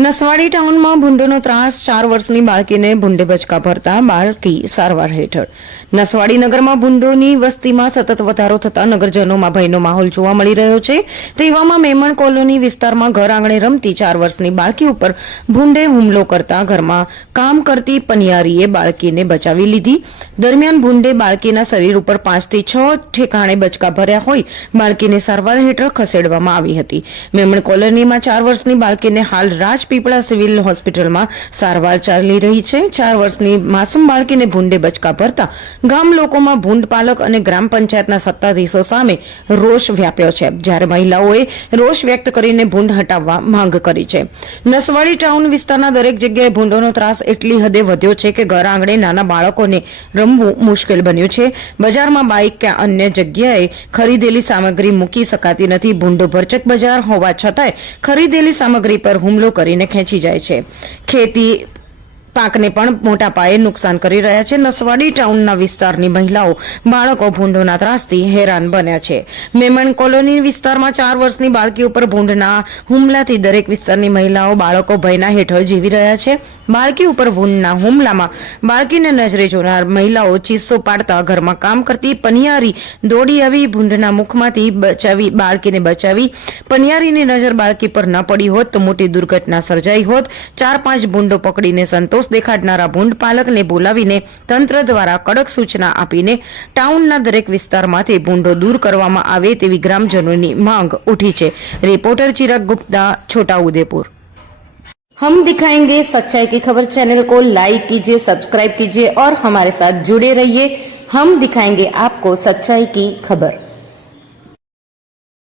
નસવાડી ટાઉનમાં ભૂંડનો ત્રાસ, 4 વર્ષની બાળકીને ભૂંડે બચકા ભરતા બાળકી સારવાર હેઠળ. નસવાડી નગરમાં ભૂંડોની વસ્તીમાં સતત વધારો થતા નગરજનોમાં ભયનો માહોલ જોવા મળી રહ્યો છે. તેવામાં મેમણ કોલોની વિસ્તારમાં ઘર આંગણે રમતી 4 વર્ષની બાળકી ઉપર ભૂંડે હુમલો કરતા ઘરમાં કામ કરતી પનિયારીએ બાળકીને બચાવી લીધી. દરમિયાન ભૂંડે બાળકીના શરીર ઉપર 5 થી 6 ઠેકાણે બચકા ભર્યા હોય બાળકીને સારવાર હેઠળ ખસેડવામાં આવી હતી. મેમણ કોલોનીમાં 4 વર્ષની બાળકીને હાલ રાજપીપળા સિવિલ હોસ્પિટલમાં સારવાર ચાલી રહી છે. 4 વર્ષની માસૂમ બાળકીને ભૂંડે બચકા ભરતા ગામ લોકોમાં ભૂંડ પાલક અને ગ્રામ પંચાયતના સત્તાધીશો સામે રોષ વ્યાપ્યો છે, જ્યારે મહિલાઓએ રોષ વ્યક્ત કરીને ભૂંડ હટાવવા માંગ કરી છે. નસવાડી ટાઉન વિસ્તારના દરેક જગ્યાએ ભૂંડોનો ત્રાસ એટલી હદે વધ્યો છે કે ઘર આંગણે નાના બાળકોને રમવું મુશ્કેલ બન્યું છે. બજારમાં બાઇક કે અન્ય જગ્યાએ ખરીદેલી સામગ્રી મૂકી શકાતી નથી. ભૂંડો ભરચક બજાર હોવા છતાંય ખરીદેલી સામગ્રી પર હુમલો કરીને ખેંચી જાય છે. ખેતી પાકને પણ મોટા પાયે નુકસાન કરી રહ્યા છે. નસવાડી ટાઉનના વિસ્તારની મહિલાઓ બાળકો ભૂંડોના ત્રાસથી હેરાન બન્યા છે. મેમણ કોલોની વિસ્તારમાં 4 વર્ષની બાળકી ઉપર ભૂંડના હુમલાથી દરેક વિસ્તારની મહિલાઓ બાળકો ભયના હેઠળ જીવી રહ્યા છે. બાળકી ઉપર ભૂંડના હુમલામાં બાળકીને નજરે જોનાર મહિલાઓ ચીસો પાડતા ઘરમાં કામ કરતી પનિયારી દોડી આવી ભૂંડના મુખમાંથી બાળકીને બચાવી. પનિયારીની નજર બાળકી પર ન પડી હોત તો મોટી દુર્ઘટના સર્જાઈ હોત. 4-5 ભૂંડો પકડીને સંતોષ દેખાડનારા ભૂંડ પાલકને બોલાવીને તંત્ર દ્વારા કડક સૂચના આપીને ટાઉનના દરેક વિસ્તારમાંથી ભૂંડો દૂર કરવામાં આવે તેવી ગ્રામજનોની માંગ ઉઠી છે. રિपोर्टर चिराग गुप्ता, छोटा उदेपुर। हम दिखाएंगे सच्चाई की खबर चैनल को लाइक कीजिए, सब्सक्राइब कीजिए और हमारे साथ जुड़े रहिए. हम दिखाएंगे आपको सच्चाई की खबर.